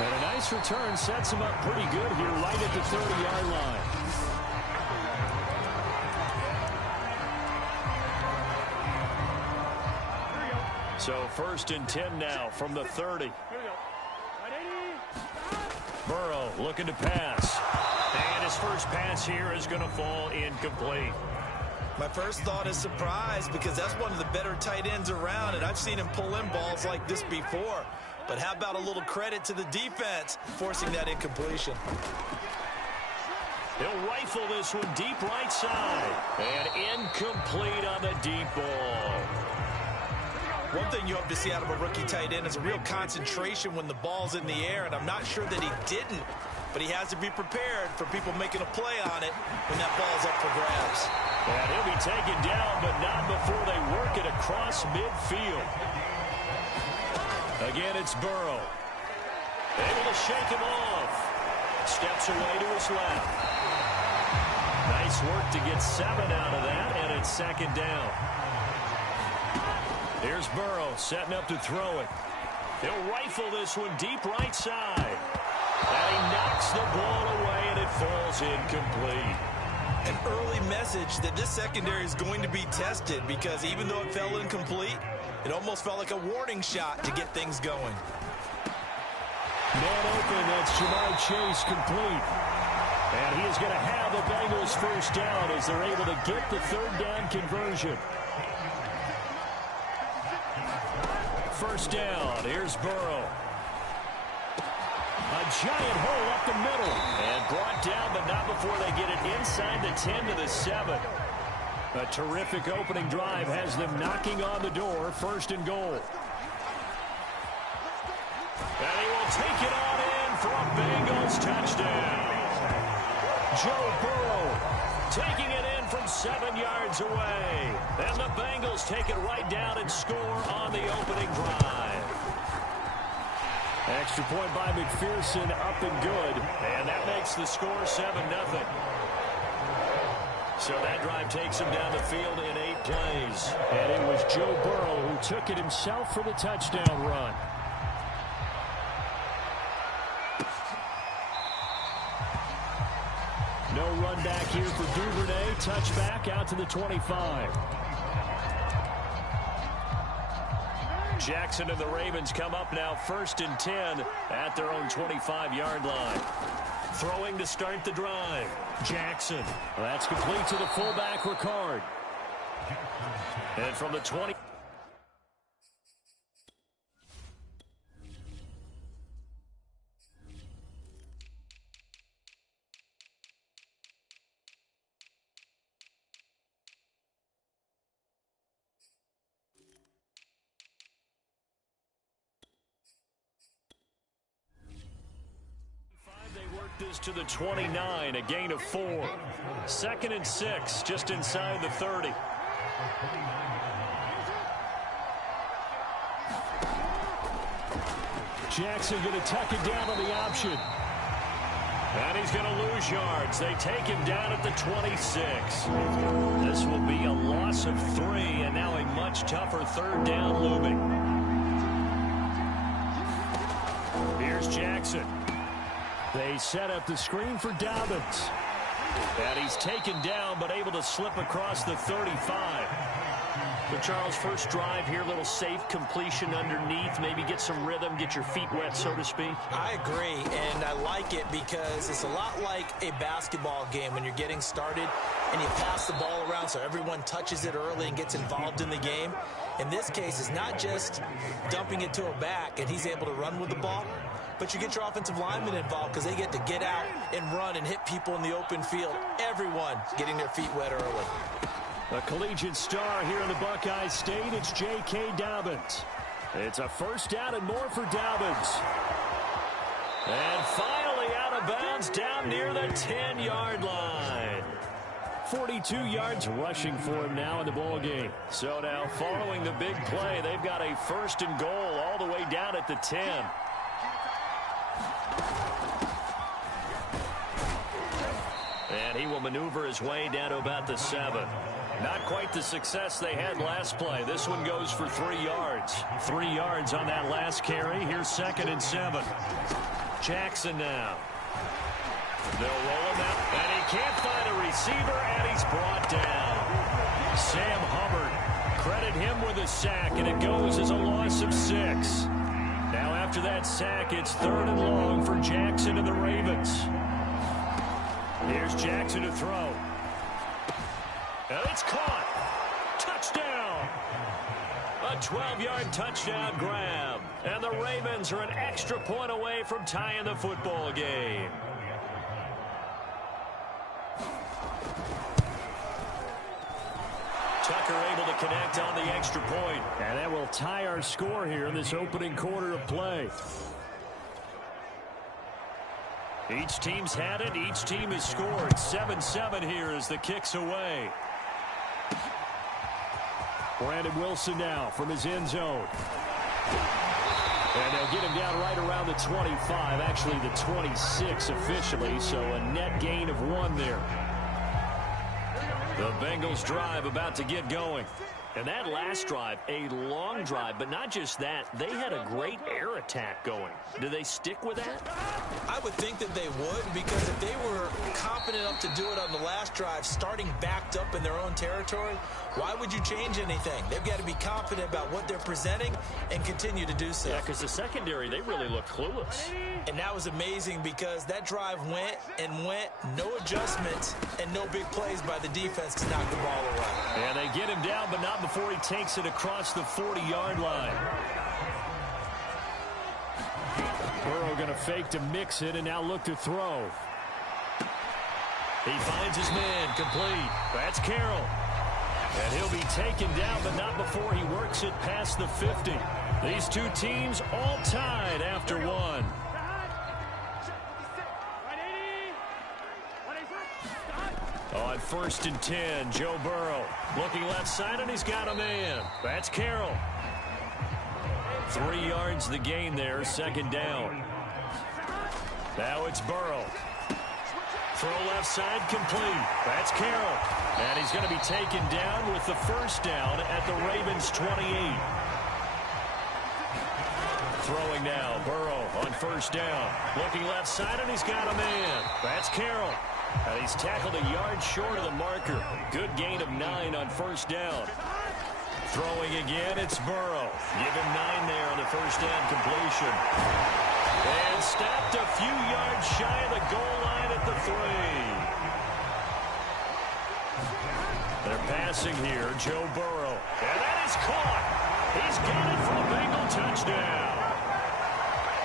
And a nice return sets him up pretty good here right at the 30-yard line. So 1st and 10 now from the 30. Burrow looking to pass. And his first pass here is going to fall incomplete. My first thought is surprise because that's one of the better tight ends around, and I've seen him pull in balls like this before. But how about a little credit to the defense forcing that incompletion? He'll rifle this one deep right side. And incomplete on the deep ball. One thing you hope to see out of a rookie tight end is a real concentration when the ball's in the air, and I'm not sure that he didn't, but he has to be prepared for people making a play on it when that ball's up for grabs. And he'll be taken down, but not before they work it across midfield. Again, it's Burrow. Able to shake him off. Steps away to his left. Nice work to get 7 out of that, and it's 2nd down. Here's Burrow setting up to throw it. He'll rifle this one deep right side. And he knocks the ball away, and it falls incomplete. An early message that this secondary is going to be tested because even though it fell incomplete, it almost felt like a warning shot to get things going. Man open, that's Jamar Chase complete. And he is going to have the Bengals first down as they're able to get the 3rd down conversion. First down, here's Burrow. A giant hole up the middle. And brought down, but not before they get it inside the 10 to the 7. A terrific opening drive has them knocking on the door. 1st and goal. And he will take it on in for a Bengals touchdown. Joe Burrow taking it in from 7 yards away. And the Bengals take it right down and score on the opening drive. Extra point by McPherson, up and good. And that makes the score 7-0. So that drive takes him down the field in 8 plays. And it was Joe Burrow who took it himself for the touchdown run. No run back here for Duvernay. Touchback out to the 25. Jackson and the Ravens come up now 1st and 10 at their own 25-yard line. Throwing to start the drive. Jackson. That's complete to the fullback, Ricard. And from the 20. This to the 29, a gain of 4. 2nd and 6, just inside the 30. Jackson going to tuck it down on the option. And he's going to lose yards. They take him down at the 26. This will be a loss of 3, and now a much tougher 3rd down looming. Here's Jackson. They set up the screen for Dobbins. And he's taken down, but able to slip across the 35. But Charles, first drive here, little safe completion underneath. Maybe get some rhythm, get your feet wet, so to speak. I agree, and I like it because it's a lot like a basketball game when you're getting started and you pass the ball around so everyone touches it early and gets involved in the game. In this case, it's not just dumping it to a back and he's able to run with the ball, but you get your offensive linemen involved because they get to get out and run and hit people in the open field. Everyone getting their feet wet early. A collegiate star here in the Buckeye State, it's J.K. Dobbins. It's a first down and more for Dobbins. And finally out of bounds down near the 10-yard line. 42 yards rushing for him now in the ball game. So now following the big play, they've got a 1st and goal all the way down at the 10. And he will maneuver his way down to about the 7. Not quite the success they had last play. This one goes for 3 yards. 3 yards on that last carry. Here's 2nd and 7. Jackson now. They'll roll him out, and he can't find a receiver, and he's brought down. Sam Hubbard, credit him with a sack, and it goes as a loss of 6. Now after that sack, it's 3rd and long for Jackson and the Ravens. Here's Jackson to throw. And it's caught. Touchdown. A 12-yard touchdown grab. And the Ravens are an extra point away from tying the football game. Tucker able to connect on the extra point. And that will tie our score here in this opening quarter of play. Each team's had it. Each team has scored. 7-7 here as the kick's away. Brandon Wilson now from his end zone. And they'll get him down right around the 25. Actually, the 26 officially. So a net gain of 1 there. The Bengals drive about to get going. And that last drive, a long drive, but not just that. They had a great air attack going. Do they stick with that? I would think that they would, because if they were confident enough to do it on the last drive, starting backed up in their own territory, why would you change anything? They've got to be confident about what they're presenting and continue to do so. Yeah, because the secondary, they really look clueless. And that was amazing because that drive went and went, no adjustments, and no big plays by the defense to knock the ball away. And they get him down, but not before he takes it across the 40-yard line. Burrow going to fake to mix it and now look to throw. He finds his man, complete. That's Carroll. And he'll be taken down, but not before he works it past the 50. These two teams all tied after 1. On 1st and 10, Joe Burrow looking left side, and he's got a man. That's Carroll. 3 yards the gain there, 2nd down. Now it's Burrow. Throw left side, complete. That's Carroll. And he's going to be taken down with the 1st down at the Ravens' 28. Throwing now, Burrow on 1st down. Looking left side, and he's got a man. That's Carroll. And he's tackled a yard short of the marker. Good gain of 9 on 1st down. Throwing again, it's Burrow. Give him 9 there on the 1st down completion. And stopped a few yards shy of the goal line at the 3. They're passing here, Joe Burrow. And that is caught. He's got it for a Bengal touchdown.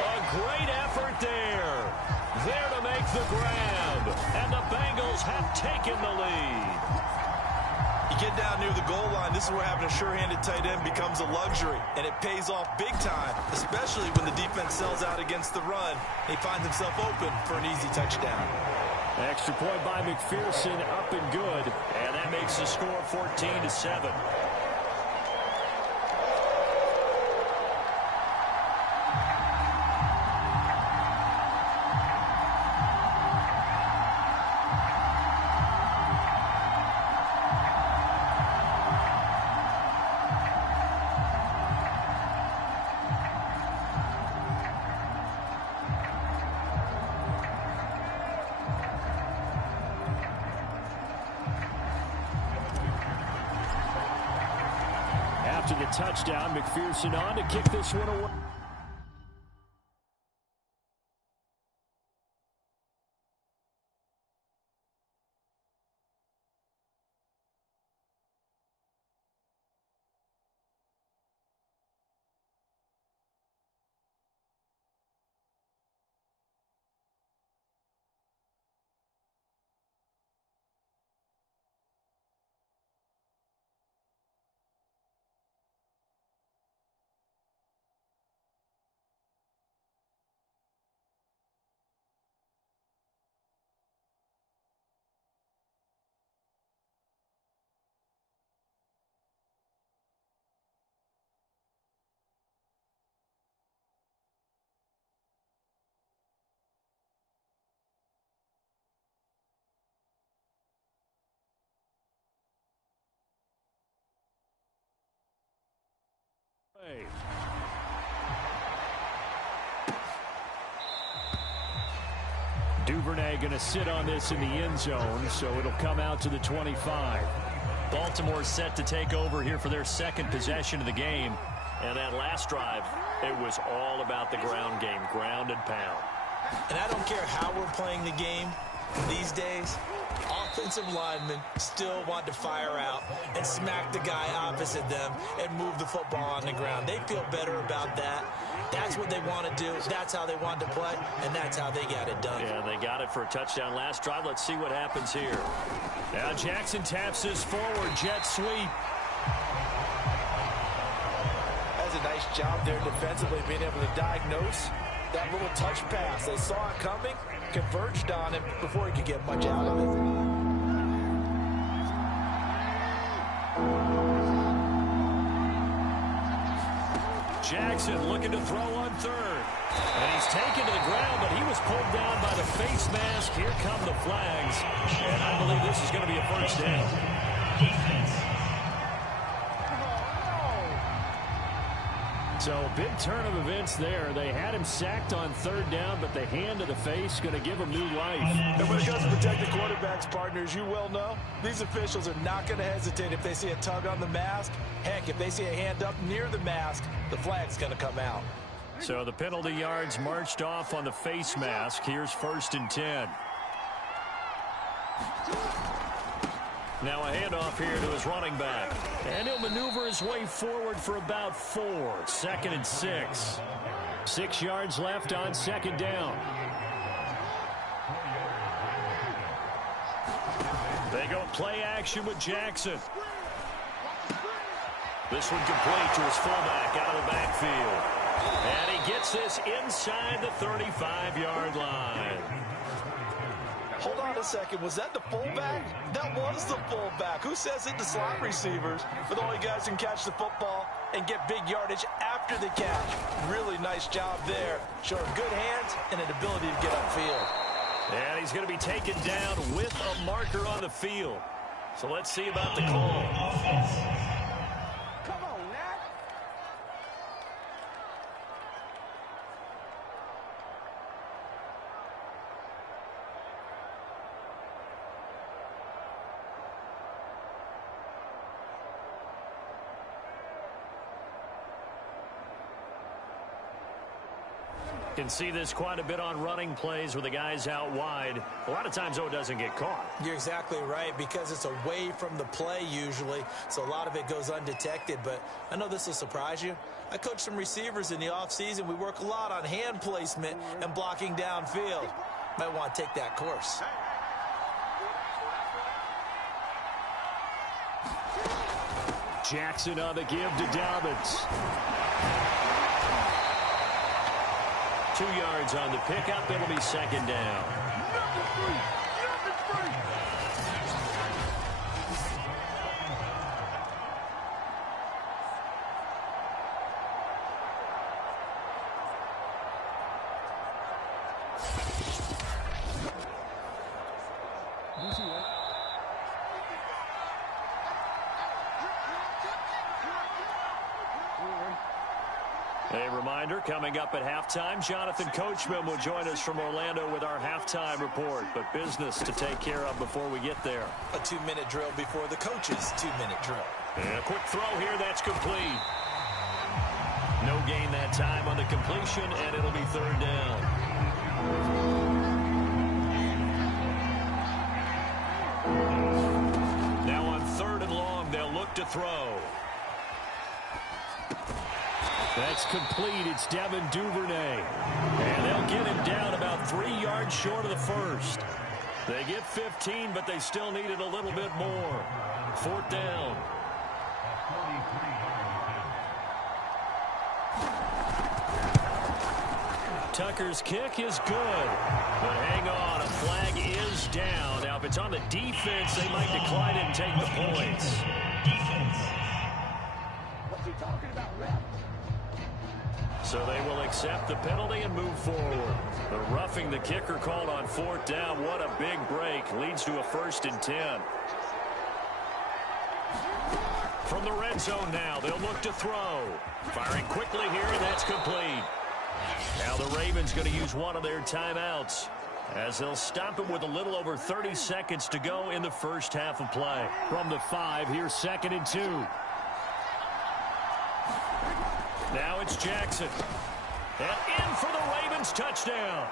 A great effort there. There to make the grab. And the Bengals have taken the lead. You get down near the goal line, this is where having a sure-handed tight end becomes a luxury. And it pays off big time, especially when the defense sells out against the run. He finds himself open for an easy touchdown. Extra point by McPherson, up and good. And that makes the score 14-7. After the touchdown, McPherson on to kick this one away. Duvernay going to sit on this in the end zone, so it'll come out to the 25. Baltimore's set to take over here for their second possession of the game. And that last drive, it was all about the ground game, ground and pound. And I don't care how we're playing the game these days, offensive linemen still want to fire out and smack the guy opposite them and move the football on the ground. They feel better about that. That's what they want to do. That's how they want to play, and that's how they got it done. Yeah, they got it for a touchdown last drive. Let's see what happens here. Now Jackson taps his forward jet sweep. That's a nice job there defensively, being able to diagnose that little touch pass. They saw it coming, converged on him before he could get much out of it. Jackson looking to throw on third. And he's taken to the ground, but he was pulled down by the face mask. Here come the flags. And I believe this is going to be a first down. So a big turn of events there. They had him sacked on third down, but the hand to the face going to give him new life. And when it comes to protecting quarterbacks, partners, you well know, these officials are not going to hesitate if they see a tug on the mask. Heck, if they see a hand up near the mask, the flag's going to come out. So the penalty yards marched off on the face mask. Here's 1st and 10. Now a handoff here to his running back. And he'll maneuver his way forward for about 4. 2nd and 6. 6 yards left on 2nd down. They go play action with Jackson. This one complete to his fullback out of the backfield. And he gets this inside the 35-yard line. Hold on a second. Was that the fullback? That was the fullback. Who says it? The slot receivers are the only guys who can catch the football and get big yardage after the catch. Really nice job there. Showing good hands and an ability to get upfield. And he's going to be taken down with a marker on the field. So let's see about the call. Come on, Nat. Can see this quite a bit on running plays with the guys out wide. A lot of times, though, it doesn't get caught. You're exactly right, because it's away from the play usually, so a lot of it goes undetected. But I know this will surprise you. I coach some receivers in the offseason. We work a lot on hand placement and blocking downfield. Might want to take that course. Jackson on the give to Dobbins. 2 yards on the pickup. It'll be 2nd down. A reminder, coming up at halftime, Jonathan Coachman will join us from Orlando with our halftime report. But business to take care of before we get there. A 2-minute drill before the coach's 2-minute drill. And a quick throw here, that's complete. No gain that time on the completion, and it'll be 3rd down. Now on 3rd and long, they'll look to throw. That's complete. It's Devin Duvernay. And they'll get him down about 3 yards short of the first. They get 15, but they still needed a little bit more. 4th down. Tucker's kick is good. But hang on, a flag is down. Now, if it's on the defense, they might decline it and take the points. What's he talking about, ref? So they will accept the penalty and move forward. The roughing the kicker called on 4th down. What a big break. Leads to a 1st and 10. From the red zone now, they'll look to throw. Firing quickly here, and that's complete. Now the Ravens going to use one of their timeouts. as they'll stop it with a little over 30 seconds to go in the first half of play. From the 5, here's 2nd and 2. Now it's Jackson. And in for the Ravens touchdown.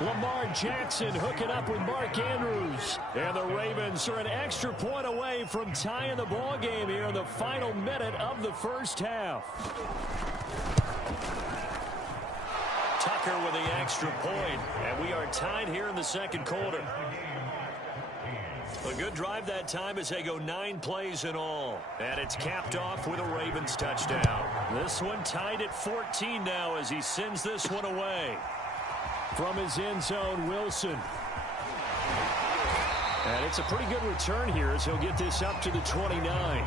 Lamar Jackson hooking up with Mark Andrews. And the Ravens are an extra point away from tying the ball game here in the final minute of the first half. Tucker with the extra point, and we are tied here in the second quarter. A good drive that time as they go 9 plays in all. And it's capped off with a Ravens touchdown. This one tied at 14 now as he sends this one away. From his end zone, Wilson. And it's a pretty good return here as he'll get this up to the 29.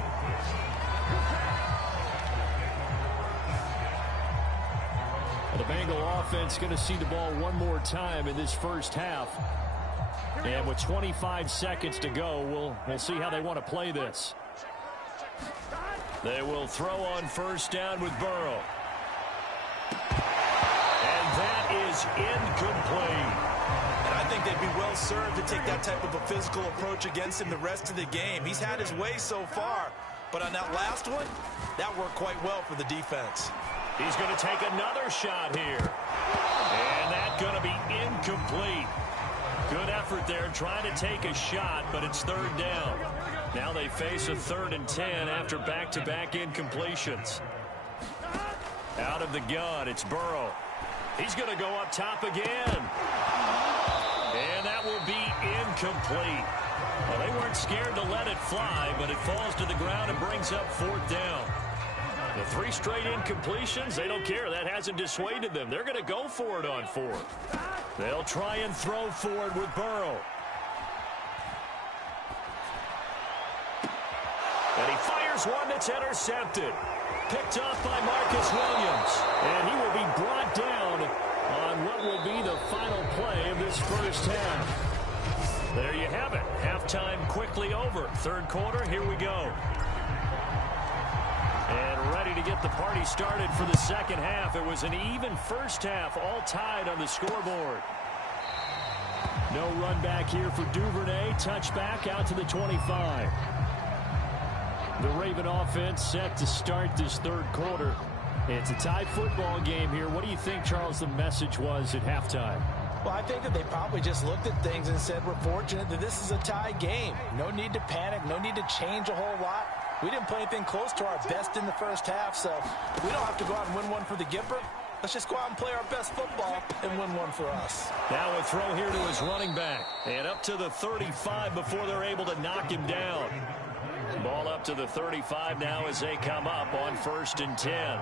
The Bengal offense going to see the ball one more time in this first half. And with 25 seconds to go, we'll see how they want to play this. They will throw on first down with Burrow. And that is incomplete. And I think they'd be well served to take that type of a physical approach against him the rest of the game. He's had his way so far. But on that last one, that worked quite well for the defense. He's going to take another shot here. And that's going to be incomplete. Good effort there trying to take a shot, but it's 3rd down. Now they face a 3rd and 10 after back-to-back incompletions. Out of the gun, it's Burrow. He's going to go up top again. And that will be incomplete. Well, they weren't scared to let it fly, but it falls to the ground and brings up 4th down. The 3 straight incompletions, they don't care. That hasn't dissuaded them. They're going to go for it on 4th. They'll try and throw for it with Burrow. And he fires one that's intercepted. Picked off by Marcus Williams. And he will be brought down on what will be the final play of this first half. There you have it. Halftime quickly over. 3rd quarter, here we go. And ready to get the party started for the second half. It was an even first half, all tied on the scoreboard. No run back here for Duvernay. Touchback out to the 25. The Raven offense set to start this 3rd quarter. It's a tie football game here. What do you think, Charles, the message was at halftime? Well, I think that they probably just looked at things and said, we're fortunate that this is a tie game. No need to panic. No need to change a whole lot. We didn't play anything close to our best in the first half, so we don't have to go out and win one for the Gipper. Let's just go out and play our best football and win one for us. Now a throw here to his running back. And up to the 35 before they're able to knock him down. Ball up to the 35 now as they come up on 1st and 10.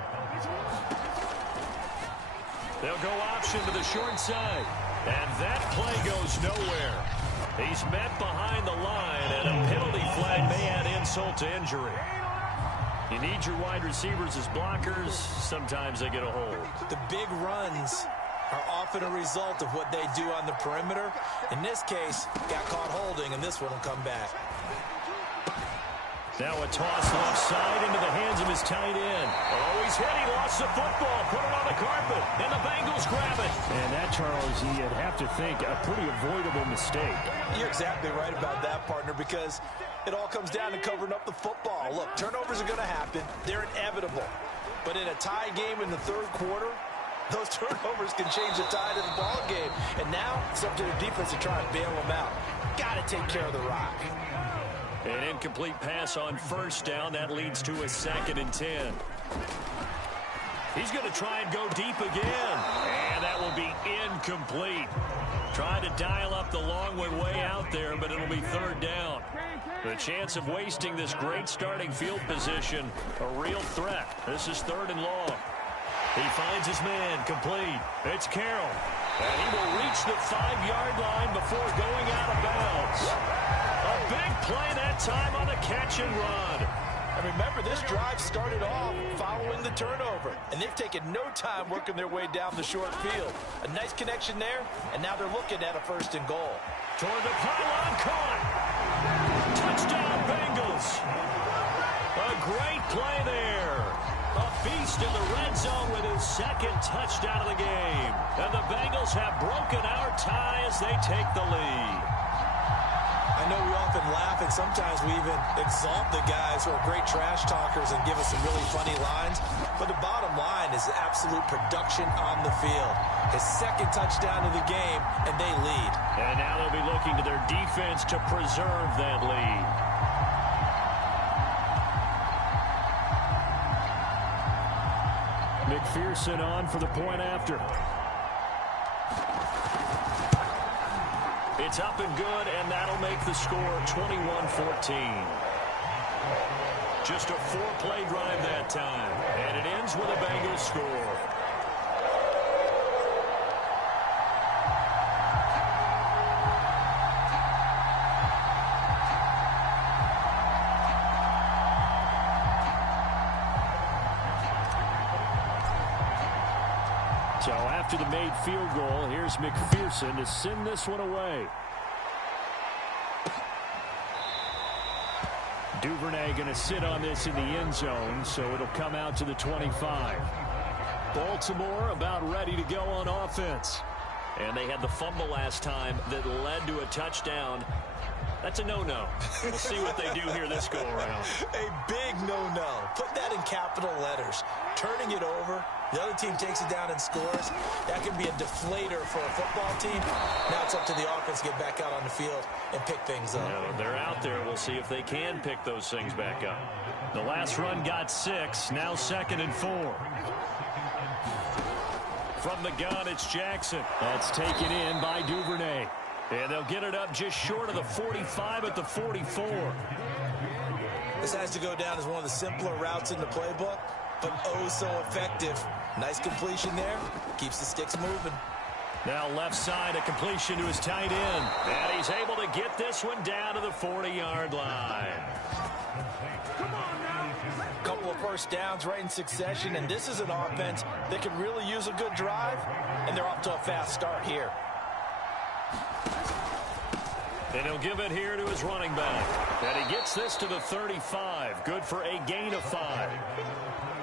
They'll go option to the short side. And that play goes nowhere. He's met behind the line, and a penalty flag may add insult to injury. You need your wide receivers as blockers. Sometimes they get a hold. The big runs are often a result of what they do on the perimeter. In this case, got caught holding, and this one will come back. Now a toss left side into the hands of his tight end. Oh, he's hit. He lost the football. Put it on the carpet. And the Bengals grab it. And that, Charles, you'd have to think a pretty avoidable mistake. You're exactly right about that, partner, because it all comes down to covering up the football. Look, turnovers are going to happen. They're inevitable. But in a tie game in the 3rd quarter, those turnovers can change the tide of the ball game. And now it's up to the defense to try and bail them out. Got to take care of the rock. An incomplete pass on first down. That leads to a 2nd and 10. He's going to try and go deep again. And that will be incomplete. Trying to dial up the long one way out there, but it'll be 3rd down. The chance of wasting this great starting field position, a real threat. This is 3rd and long. He finds his man, complete. It's Carroll. And he will reach the 5-yard line before going out of bounds. A big play that time on the catch and run. And remember, this drive started off following the turnover. And they've taken no time working their way down the short field. A nice connection there, and now they're looking at a 1st and goal. Toward the pylon, caught. Touchdown, Bengals. A great play there. A feast in the red zone with his second touchdown of the game. And the Bengals have broken our tie as they take the lead. I know we often laugh, and sometimes we even exalt the guys who are great trash talkers and give us some really funny lines. But the bottom line is absolute production on the field. His second touchdown of the game, and they lead. And now they'll be looking to their defense to preserve that lead. McPherson on for the point after. It's up and good, and that'll make the score 21-14. Just a 4-play drive that time, and it ends with a Bengals score. So after the made field goal, here's McPherson to send this one away. Duvernay going to sit on this in the end zone, so it'll come out to the 25. Baltimore about ready to go on offense. And they had the fumble last time that led to a touchdown. That's a no-no. We'll see what they do here this go-around. A big no-no. Put that in capital letters. Turning it over. The other team takes it down and scores. That can be a deflator for a football team. Now it's up to the offense to get back out on the field and pick things up. Yeah, they're out there. We'll see if they can pick those things back up. The last run got 6. Now 2nd and 4. From the gun, it's Jackson. That's taken in by Duvernay. And they'll get it up just short of the 45 at the 44. This has to go down as one of the simpler routes in the playbook, but oh so effective. Nice completion there. Keeps the sticks moving. Now left side, a completion to his tight end. And he's able to get this one down to the 40-yard line. Couple of first downs right in succession, and this is an offense that can really use a good drive, and they're off to a fast start here. And he'll give it here to his running back. And he gets this to the 35. Good for a gain of 5.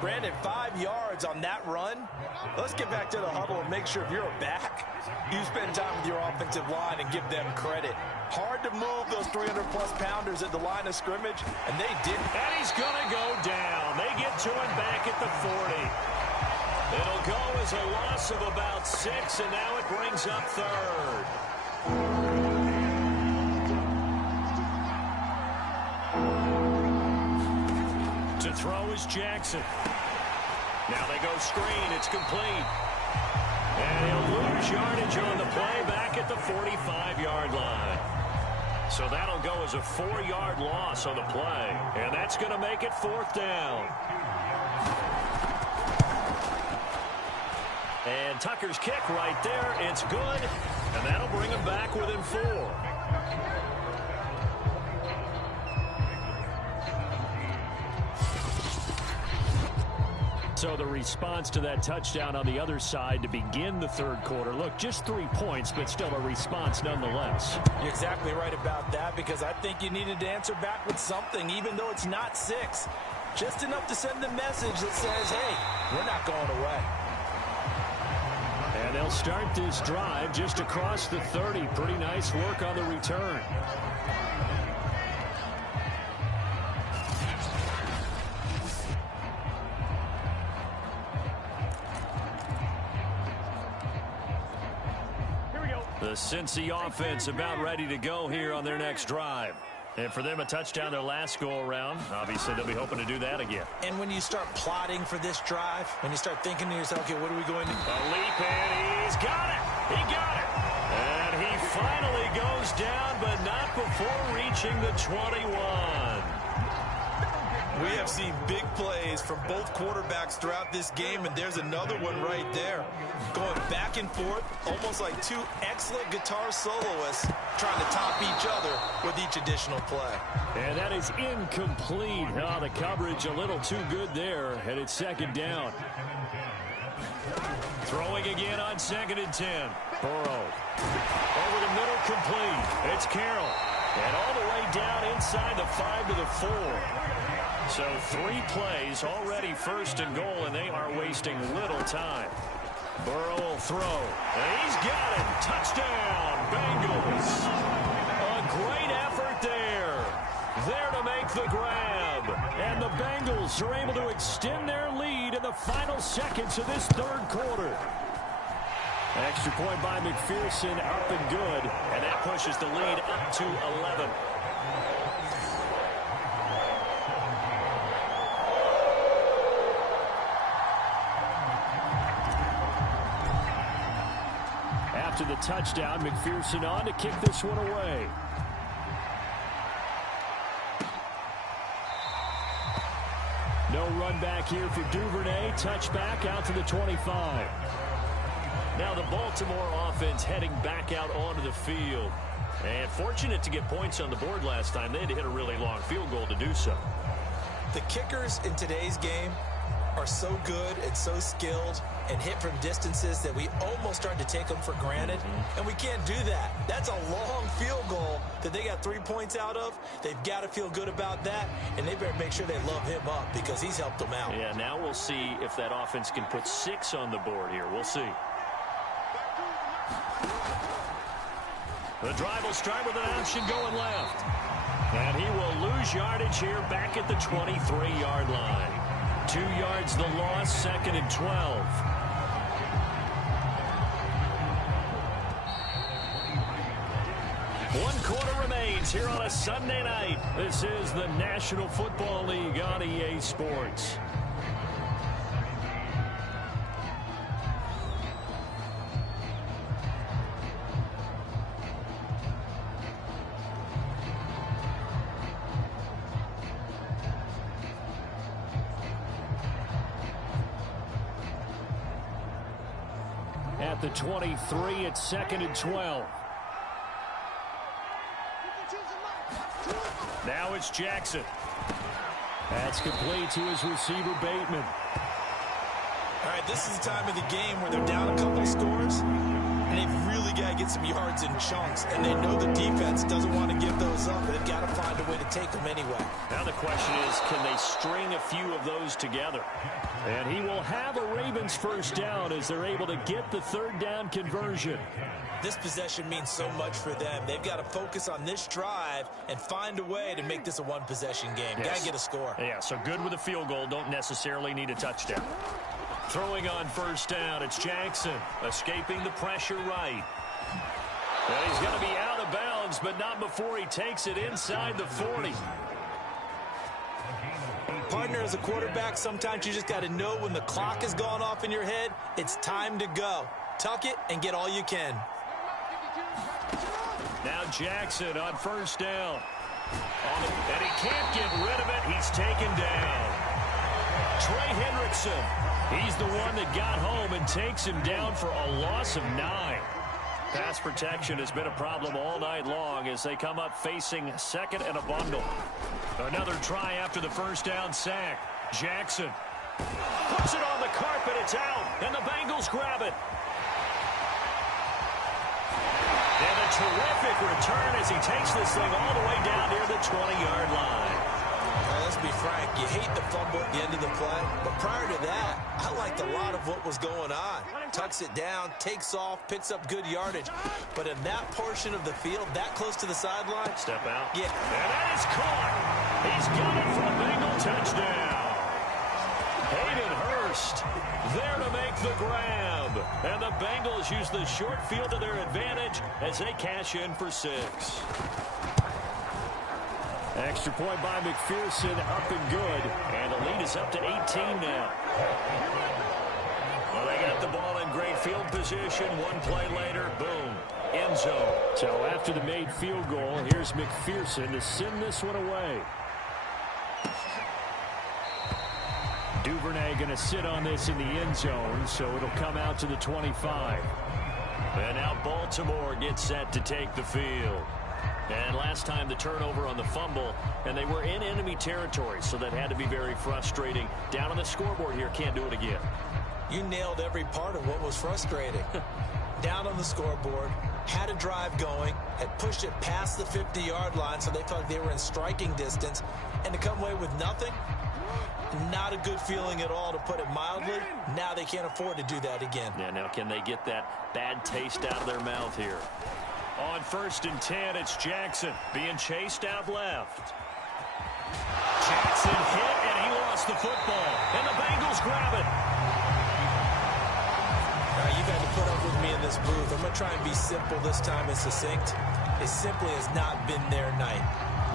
Brandon, 5 yards on that run. Let's get back to the huddle and make sure if you're a back, you spend time with your offensive line and give them credit. Hard to move those 300-plus pounders at the line of scrimmage, and they didn't. And he's going to go down. They get to him back at the 40. It'll go as a loss of about 6, and now it brings up 3rd. To throw is Jackson. Now they go screen. It's complete. And he'll lose yardage on the play back at the 45-yard line. So that'll go as a 4-yard loss on the play. And that's going to make it 4th down. And Tucker's kick right there. It's good. And that'll bring him back within 4. So the response to that touchdown on the other side to begin the 3rd quarter. Look, just 3 points, but still a response nonetheless. You're exactly right about that, because I think you needed to answer back with something, even though it's not 6. Just enough to send the message that says, hey, we're not going away. And they'll start this drive just across the 30. Pretty nice work on the return. The Cincy offense about ready to go here on their next drive. And for them, a touchdown their last go-around. Obviously, they'll be hoping to do that again. And when you start plotting for this drive, when you start thinking to yourself, okay, what are we going to do? A leap, and he's got it. He got it. And he finally goes down, but not before reaching the 21. We have seen big plays from both quarterbacks throughout this game, and there's another one right there. Going back and forth, almost like 2 excellent guitar soloists trying to top each other with each additional play. And that is incomplete. Oh, the coverage a little too good there, and it's 2nd down. Throwing again on 2nd and 10. Burrow. Over the middle, complete. It's Carroll. And all the way down inside the 5 to the 4. So 3 plays already first and goal, and they are wasting little time. Burrow will throw. And he's got it. Touchdown, Bengals. A great effort there. There to make the grab. And the Bengals are able to extend their lead in the final seconds of this third quarter. Extra point by McPherson, up and good. And that pushes the lead up to 11. After the touchdown, McPherson on to kick this one away. No run back here for Duvernay. Touchback out to the 25. Now the Baltimore offense heading back out onto the field. And fortunate to get points on the board last time. They had to hit a really long field goal to do so. The kickers in today's game are so good and so skilled and hit from distances that we almost start to take them for granted. And we can't do that. That's a long field goal that they got 3 points out of. They've got to feel good about that, and they better make sure they love him up because he's helped them out. Yeah, now we'll see if that offense can put 6 on the board here. We'll see. The drive will start with an option going left. And he will lose yardage here back at the 23-yard line. 2 yards the loss, 2nd and 12. One quarter remains here on a Sunday night. This is the National Football League on EA Sports. At the 23, it's 2nd and 12. Now it's Jackson. That's complete to his receiver, Bateman. All right, this is the time of the game where they're down a couple of scores, and they've really got to get some yards in chunks, and they know the defense doesn't want to give those up, but they've got to find a way to take them anyway. Now the question is, can they string a few of those together? And he will have a Ravens first down as they're able to get the third down conversion. This possession means so much for them. They've got to focus on this drive and find a way to make this a one-possession game. Yes. Got to get a score. Yeah, so good with a field goal. Don't necessarily need a touchdown. Throwing on first down, it's Jackson. Escaping the pressure right. And he's going to be out of bounds, but not before he takes it inside the 40. Partner, as a quarterback, sometimes you just got to know when the clock has gone off in your head, it's time to go. Tuck it and get all you can. Now Jackson on first down. And he can't get rid of it. He's taken down. Trey Hendrickson. He's the one that got home and takes him down for a loss of 9. Pass protection has been a problem all night long as they come up facing second and a bundle. Another try after the first down sack. Jackson puts it on the carpet. It's out, and the Bengals grab it. And a terrific return as he takes this thing all the way down near the 20-yard line. Well, let's be frank. You hate the fumble at the end of the play, but prior to that, I liked a lot of what was going on. Tucks it down, takes off, picks up good yardage. But in that portion of the field, that close to the sideline. Step out. Yeah. And that is caught. He's got it for a Bengal touchdown. Hayden Hurst there to make the grab. And the Bengals use the short field to their advantage as they cash in for 6. Extra point by McPherson, up and good. And the lead is up to 18 now. Well, they got the ball in great field position. One play later, boom, end zone. So after the made field goal, here's McPherson to send this one away. Duvernay going to sit on this in the end zone, so it'll come out to the 25. And now Baltimore gets set to take the field. And last time the turnover on the fumble, and they were in enemy territory, so that had to be very frustrating. Down on the scoreboard here, can't do it again. You nailed every part of what was frustrating. Down on the scoreboard, had a drive going, had pushed it past the 50-yard line, so they felt like they were in striking distance, and to come away with nothing, not a good feeling at all, to put it mildly. Now they can't afford to do that again. Yeah, now can they get that bad taste out of their mouth here? On 1st and 10, it's Jackson being chased out left. Jackson hit, and he lost the football, and the Bengals grab it. All right, you've had to put up with me in this booth. I'm going to try and be simple this time and succinct. It simply has not been their night.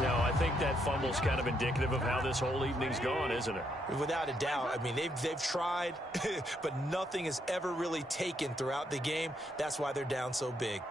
No, I think that fumble's kind of indicative of how this whole evening's gone, isn't it? Without a doubt. I mean, they've tried, but nothing has ever really taken throughout the game. That's why they're down so big.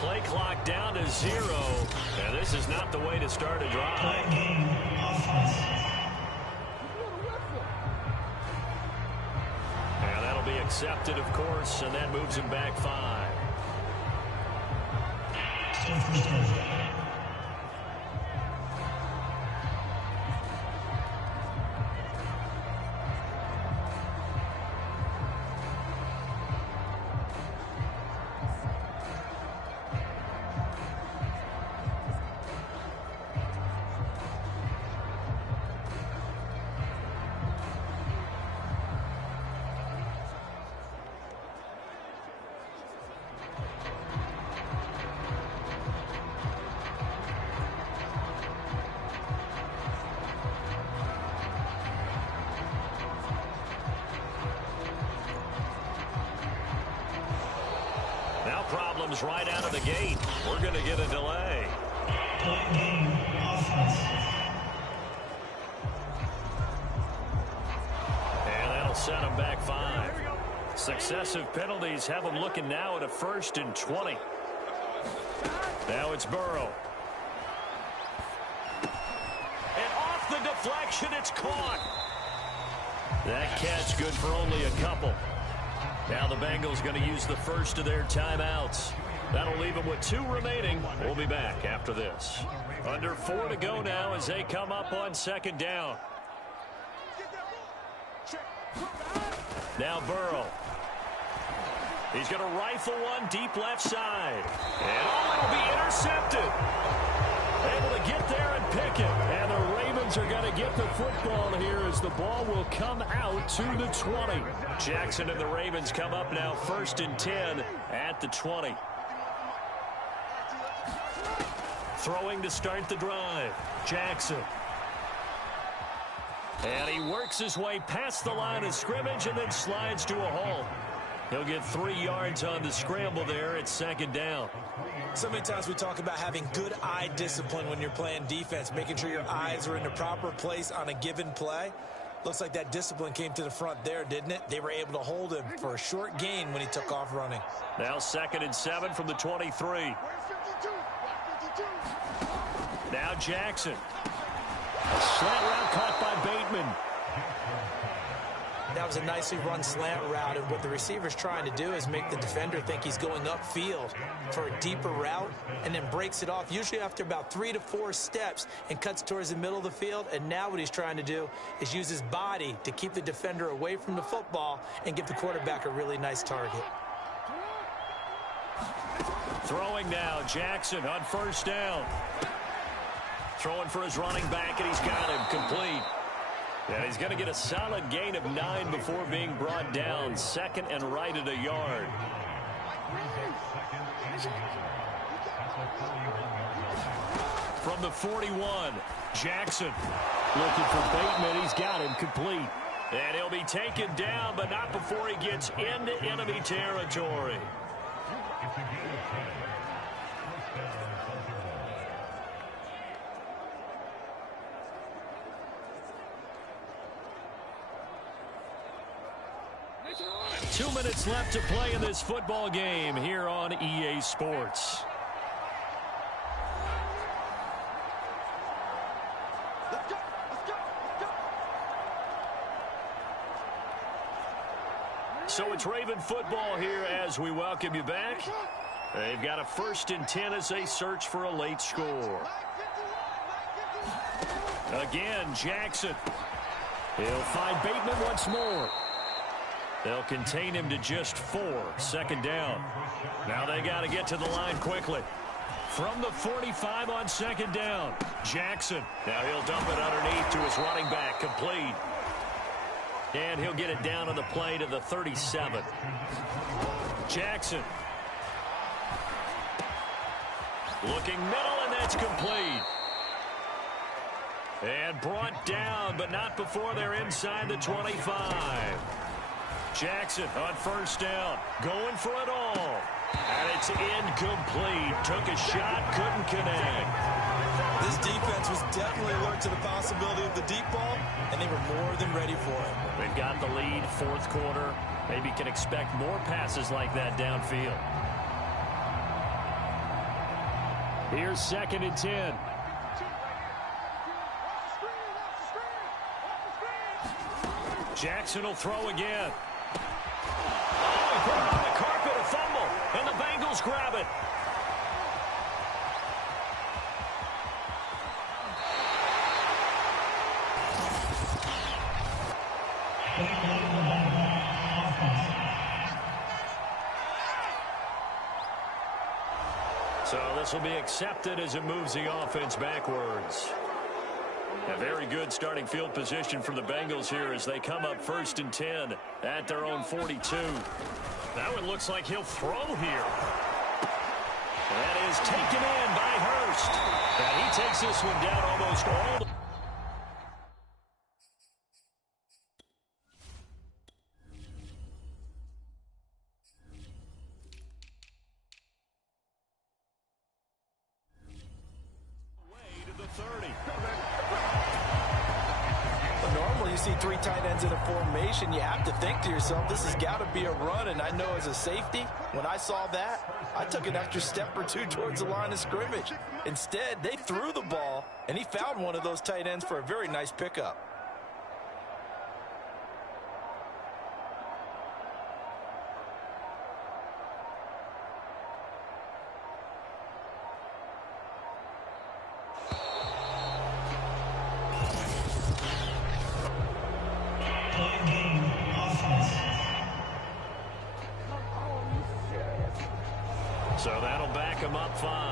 Play clock down to 0, and this is not the way to start a drive. And that'll be accepted, of course, and that moves him back 5. Now problems right out of the gate. We're going to get a delay. And that'll set them back 5. Successive penalties have them looking now at a 1st and 20. Now it's Burrow. And off the deflection, it's caught. That catch good for only a couple. Now the Bengals going to use the first of their timeouts. That'll leave them with 2 remaining. We'll be back after this. Under 4 to go now as they come up on 2nd down. Now Burrow. He's going to rifle one deep left side. And it'll be intercepted. Able to get there and pick it. And the Ravens are going to get the football here as the ball will come out to the 20. Jackson and the Ravens come up now 1st and 10 at the 20. Throwing to start the drive. Jackson. And he works his way past the line of scrimmage and then slides to a halt. He'll get 3 yards on the scramble there at 2nd down. So many times we talk about having good eye discipline when you're playing defense, making sure your eyes are in the proper place on a given play. Looks like that discipline came to the front there, didn't it? They were able to hold him for a short gain when he took off running. Now 2nd and 7 from the 23. Now Jackson. A slant route caught by Bateman. That was a nicely run slant route, and what the receiver's trying to do is make the defender think he's going upfield for a deeper route and then breaks it off, usually after about 3 to 4 steps, and cuts towards the middle of the field. And now what he's trying to do is use his body to keep the defender away from the football and give the quarterback a really nice target. Throwing now, Jackson on 1st down. Throwing for his running back, and he's got him complete. And he's going to get a solid gain of 9 before being brought down. 2nd and right at a yard. From the 41, Jackson looking for Bateman. He's got him complete. And he'll be taken down, but not before he gets into enemy territory. Two minutes left to play in this football game here on EA Sports. So it's Raven football here as we welcome you back. They've got a 1st and 10 as they search for a late score. Again, Jackson. He'll find Bateman once more. They'll contain him to just 4. 2nd down. Now they got to get to the line quickly. From the 45 on 2nd down. Jackson. Now he'll dump it underneath to his running back. Complete. And he'll get it down on the play to the 37. Jackson. Looking middle, and that's complete. And brought down, but not before they're inside the 25. Jackson on 1st down. Going for it all. And it's incomplete. Took a shot, couldn't connect. This defense was definitely alert to the possibility of the deep ball, and they were more than ready for it. They've got the lead, 4th quarter. Maybe can expect more passes like that downfield. Here's 2nd and 10. Jackson will throw again. Oh, he put it on the carpet, a fumble, and the Bengals grab it. So this will be accepted as it moves the offense backwards. A very good starting field position for the Bengals here as they come up 1st and 10 at their own 42. That one looks like he'll throw here. That is taken in by Hurst. And he takes this one down almost all the You see 3 tight ends in a formation, you have to think to yourself, this has got to be a run. And I know as a safety, when I saw that, I took an extra step or 2 towards the line of scrimmage. Instead, they threw the ball, and he found one of those tight ends for a very nice pickup. So that'll back him up 5.